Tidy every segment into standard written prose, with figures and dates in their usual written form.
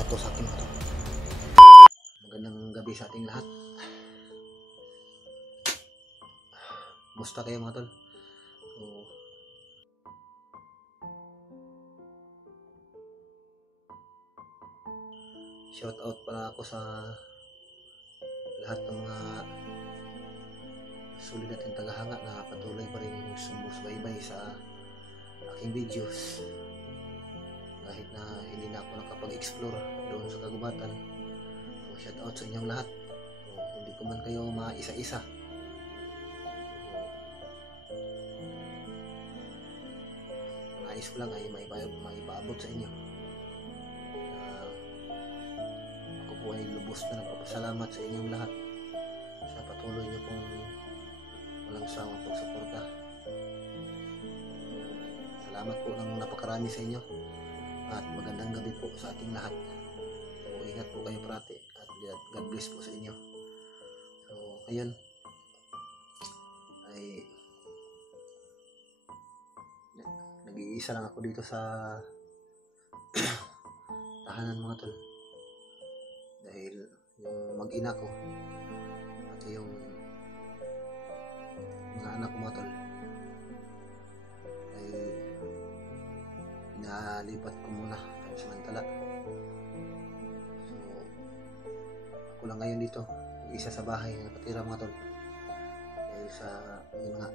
umiingat to sa akin mga tol. Magandang gabi sa ating lahat. Musta kayo mga tol? So, shout out pala ako sa lahat ng mga sulit natin tagahanga na patuloy pa rin yung sumusubaybay sa aking videos kahit na hindi na ako nakapag-explore doon sa kagubatan. So shout out sa inyong lahat. So, hindi ko man kayo maisa-isa, nais ko lang ay maipaabot sa inyo. Ako po ay lubos na nagpapasalamat sa inyong lahat sa patuloy niyo pong walang sawang pagsuporta. Salamat po ng napakarami sa inyo at magandang gabi po sa ating lahat. So ingat po kayo parati at God bless po sa inyo. So ngayon ay nag-iisa lang ako dito sa tahanan mga tol, dahil yung mag-ina ko at yung mga anak ko mga tol ay inalipat ko muna samantala. So ako lang ngayon dito, isa sa bahay na patira mga tol, dahil sa yun nga,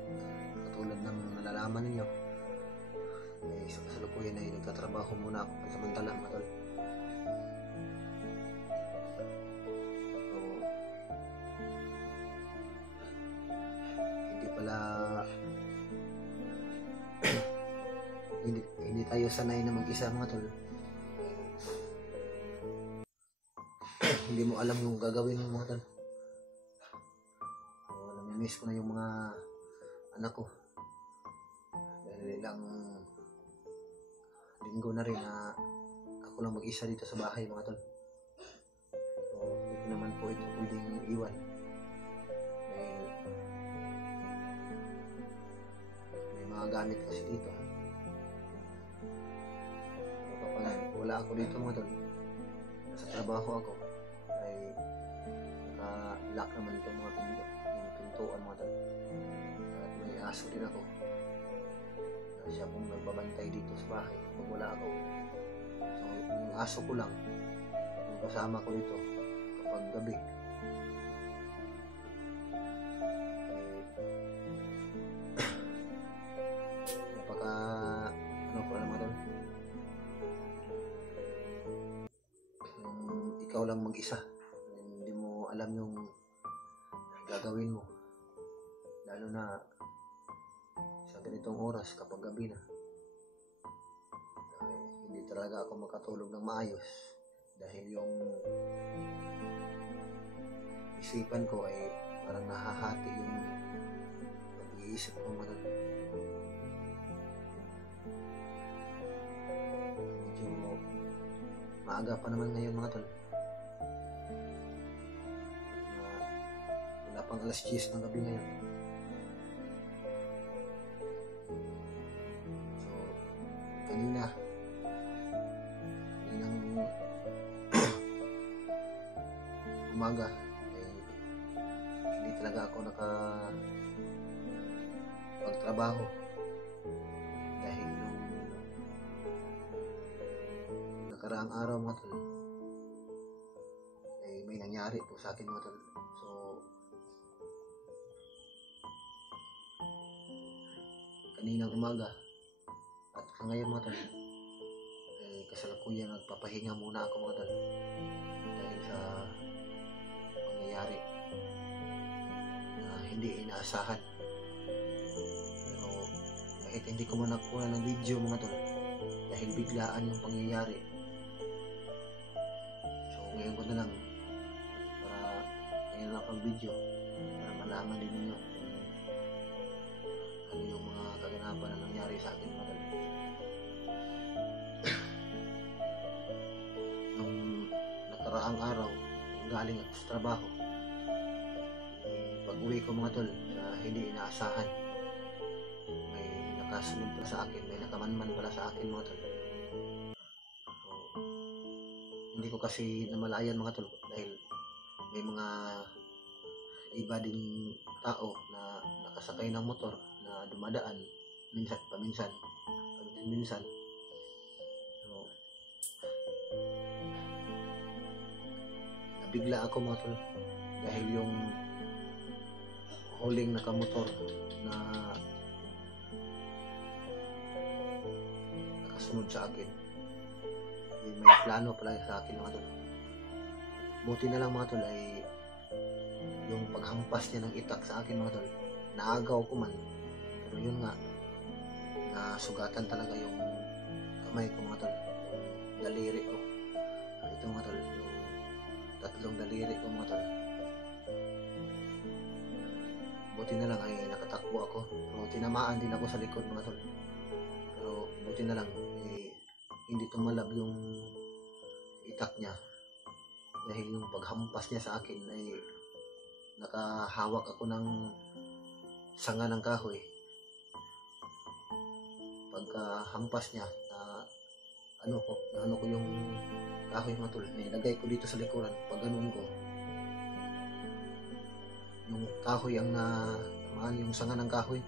katulad ng nalalaman ninyo ay sa kasalukuyan ay nagtatrabaho muna ako samantala mga tol. So hindi pala hindi tayo sanay na mag-isa mga tol. Hindi mo alam yung gagawin mo mga tol. So, namimiss ko na yung mga anak ko dahil ilang linggo na rin na ako lang mag-isa dito sa bahay mga tol. So hindi ko naman po ito pwedeng iwan dahil may mga gamit kasi dito. So kapag wala ako dito mga tol, nasa trabaho ako, ay naka-lock naman itong mga pintuan mga tol. At may aso din ako, siya pong nagbabantay dito sa bahay pag wala ako. So yung aso ko lang yung kasama ko dito kapag gabi. Napaka ano ko alam mo doon, yung ikaw lang mag-isa, hindi mo alam yung gagawin mo, lalo na sa ganitong oras kapag gabi na. Ay, hindi talaga ako makatulog ng maayos dahil yung isipan ko ay parang nahahati yung pag-iisip ko mga tol. Medyo maaga pa naman ngayon mga tol, wala pang alas 10 ng gabi ngayon. Kaninang umaga ay hindi talaga ako pagtrabaho dahil nung nakaraang araw mga tol ay may nangyari po sa akin mga tol. So kaninang umaga at ngayon mga tol ay kasalukuyan nagpapahinga muna ako mga tol dahil sa pangyayari na hindi inaasahan. Pero kahit hindi ko man nakuha ng video mga tol dahil biglaan yung pangyayari, so ngayon ko na lang para ngayon lang pang video para malaman din ninyo ano yung mga kaganapan na nangyari sa akin mga tol. Nung nakaraang araw galing ako sa trabaho, pag uwi ko mga tol sa hindi inaasahan, may nakasunod pala sa akin, may nakamanman pala sa akin mga tol. So hindi ko kasi namalayan mga tol, dahil may mga iba ding tao na nakasakay ng motor na dumadaan minsan paminsan. So, nabigla ako mga tol, dahil yung huling nakamotor na nakasunod sa akin, may plano pala sa akin mga tol. Buti na lang mga tol ay yung paghampas niya ng itak sa akin mga tol, naagaw ko man, pero yun nga, nasugatan talaga yung kamay ko mga tol, yung daliri ko. Ito mga tol, yung tatlong daliri ko mga tol. Buti na lang ay nakatakbo ako, pero tinamaan din ako sa likod mga tol. Pero buti na lang hindi tumalab yung itak niya, dahil yung paghampas niya sa akin ay nakahawak ako ng sanga ng kahoy. Pagkahampas niya, ano ko yung kahoy mga tol, nilagay ko dito sa likuran. Pag ganun ko, yung kahoy ang namaan, yung sanga ng kahoy,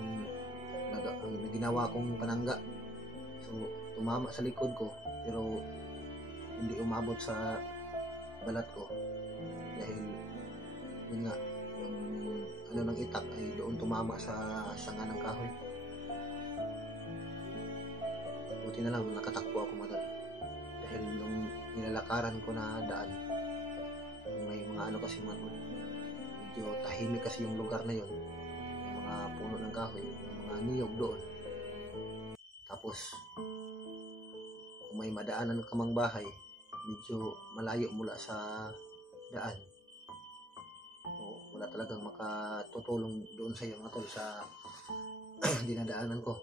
yung ginawa kong panangga. So tumama sa likod ko, pero hindi umabot sa balat ko, dahil yun nga, yung ano ng itak ay doon tumama sa sanga ng kahoy. Buti na lang nakatakbo ako mga tol, dahil nung nilalakaran ko na daan, may mga ano kasi mga tol, medyo tahimik kasi yung lugar na yun, may mga puno ng kahoy, may mga niyog doon. Tapos kung may madaanan ka mang bahay, medyo malayo mula sa daan, o wala talagang makatutulong doon sa iyo mga tol sa dinadaanan ko.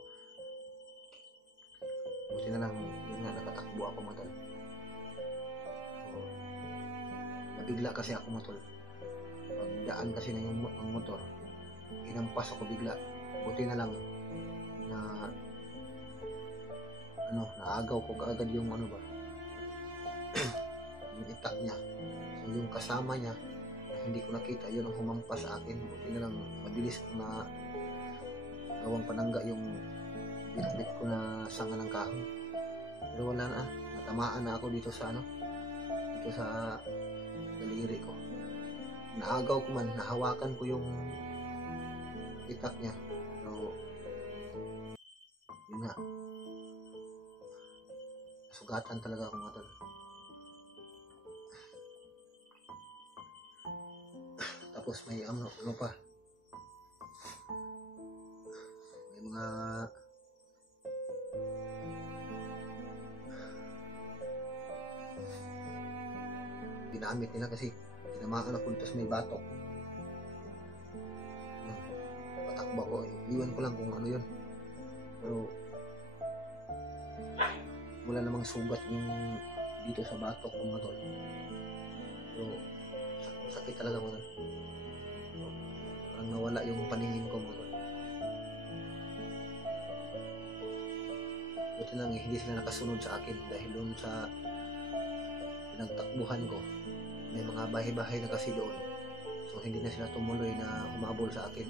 Buti na lang yun nga, nakatakbo ako mga tol. So, nabigla kasi ako mga tol, pagdaan kasi na yung ang motor, hinampas ako bigla. Buti na lang na naagaw ko kaagad yung yung itak niya. So yung kasama niya na hindi ko nakita, yun ang humampas sa akin. Buti na lang mabilis ko na gawang panangga yung bit-bit ko na sanga ng kahoy. Pero wala na, natamaan na ako dito sa dito sa daliri ko. Naagaw ko man, nahawakan ko yung itak niya. So yun nga, sugatan talaga ako mga tol. Tapos may ano pa, may mga ginamit nila kasi tinamaan ako, tapos may batok. Patakbo ko, iwan ko lang kung ano yun, pero wala namang sugat yung dito sa batok ko mga tol. Pero sakit talaga mga tol. Parang nawala yung paningin ko mga tol. Buti lang hindi sila nakasunod sa akin, dahil doon sa pinagtakbuhan ko may mga bahay-bahay na kasi doon. So hindi na sila tumuloy na humabol sa akin.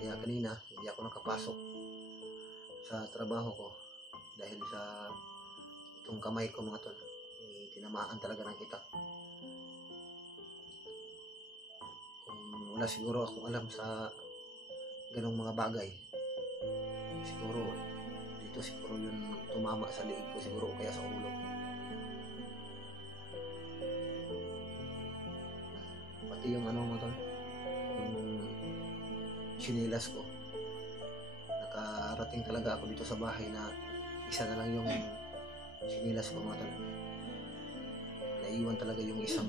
Kaya kanina hindi ako nakapasok sa trabaho ko, dahil sa itong kamay ko mga tol, tinamaan talaga ng itak. Kung wala siguro akong alam sa ganong mga bagay, siguro dito siguro yun tumama sa liig ko siguro, o kaya sa ulo. Pati yung mga tol, yung sinilas ko, nakarating talaga ako dito sa bahay na isa na lang yung sinilas ko mga tol. Naiwan talaga yung isang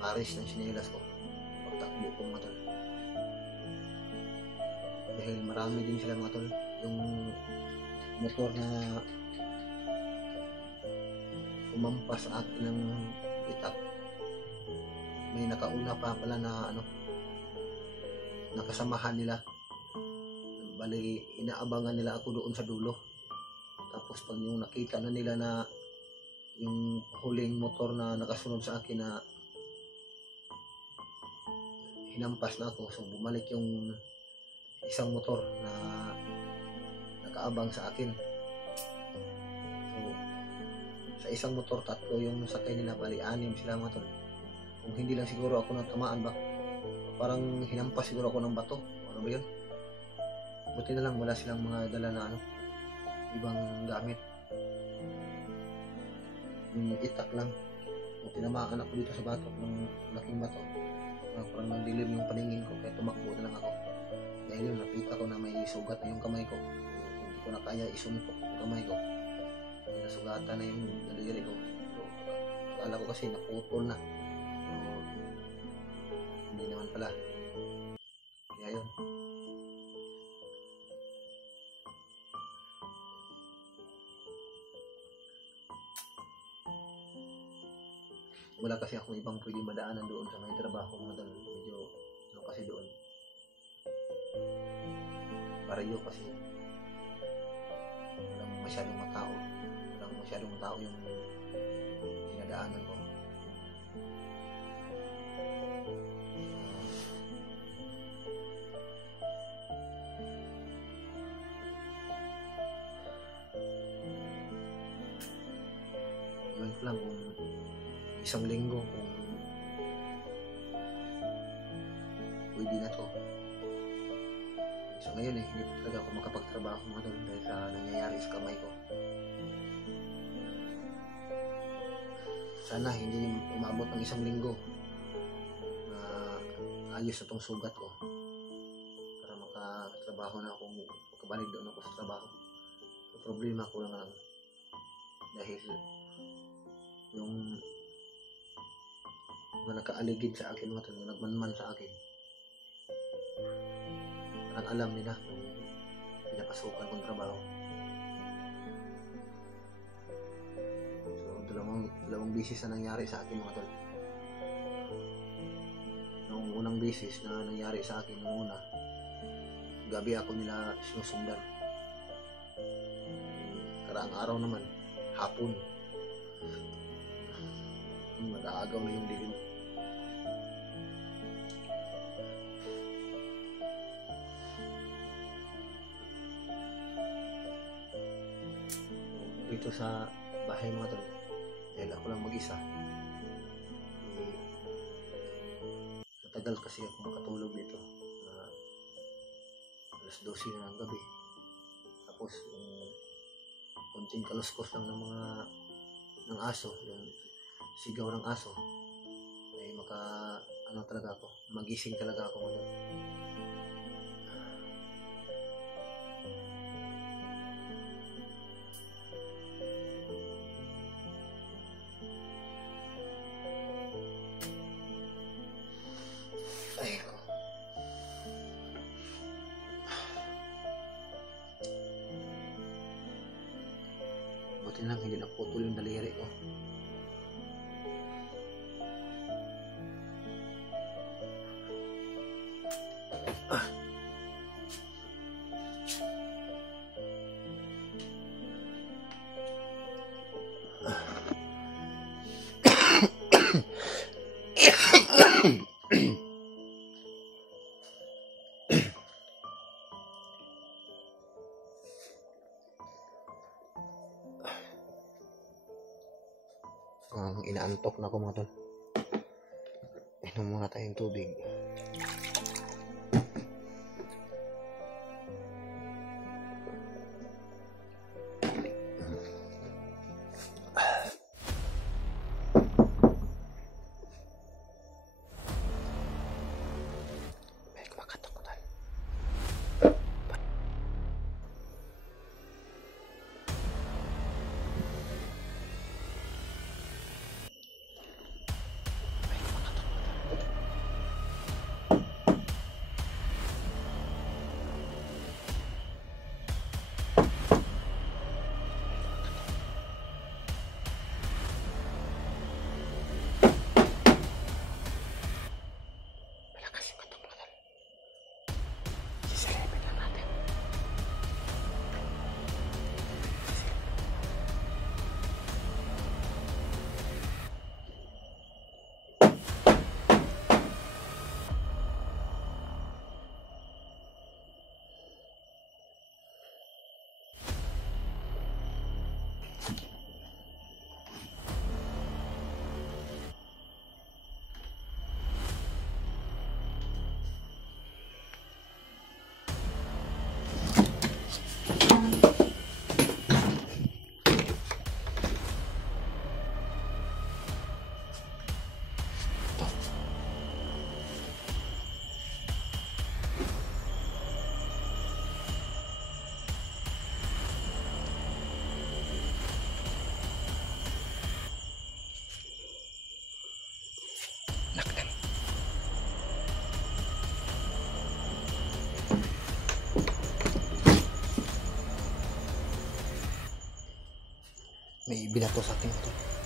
pares ng sinilas ko pagtakbo ko mga tol, dahil marami din sila mga tol. Yung motor na umampas sa akin ng itak, may nakauna pa pala na nakasamahan nila. Bali, inaabangan nila ako doon sa dulo. Tapos pag yung nakita na nila na yung huling motor na nakasunod sa akin na hinampas na ako. So bumalik yung isang motor na nakaabang sa akin. So sa isang motor, 3 yung sakay nila, bali 6 sila mga tol. Kung hindi lang siguro ako natamaan ba, parang hinampas siguro ako ng bato, ano ba yun. Buti na lang wala silang mga dala na ibang gamit. Itak lang. Kung tinamaan ako dito sa batok ng laking bato, parang nagdilim yung paningin ko, kaya tumakbo na lang ako. Dahil yun, nakita ko na may sugat na yung kamay ko. Hindi ko na kaya isuntok yung kamay ko. May nasugatan na yung daliri ko. So, akala ko kasi naputol na. So, hindi naman pala. Kaya yun. Wala kasi akong ibang pwede madaanan doon sa may trabaho mga tol. Medyo kasi doon. Parayo kasi walang masyadong matao. Walang masyadong tao yung dinadaanan ko. Iwan ko lang kung isang linggo kung pwede na to. So ngayon hindi talaga ako makapagtrabaho mga tol dahil sa nangyayari sa kamay ko. Sana hindi umabot ng isang linggo na ayos na tong sugat ko para makatrabaho na akong makabalik doon ako sa trabaho. So, problema ko lang dahil yung mga nakaaligid sa akin mga tol, nagmanman sa akin, parang alam nila yung pinapasukan kong trabaho. So dalawang bisis na nangyari sa akin mga tol. Nung unang bisis na nangyari sa akin nung una, gabi ako nila sinusundan. Karaang araw naman, hapon, mag-aagaw na yung dilim. Dito sa bahay mga tol, dahil ako lang mag-isa, matagal kasi ako makatulog dito, alas 12 na ng gabi. Tapos konting kaluskos lang ng aso, yung sigaw ng aso, ay talaga ako, magising talaga ako mga tol. Buti lang hindi naputol yung daliri ko. Inaantok na ako mga tol. Inom muna tayong tubig. binato sa akin mga tol.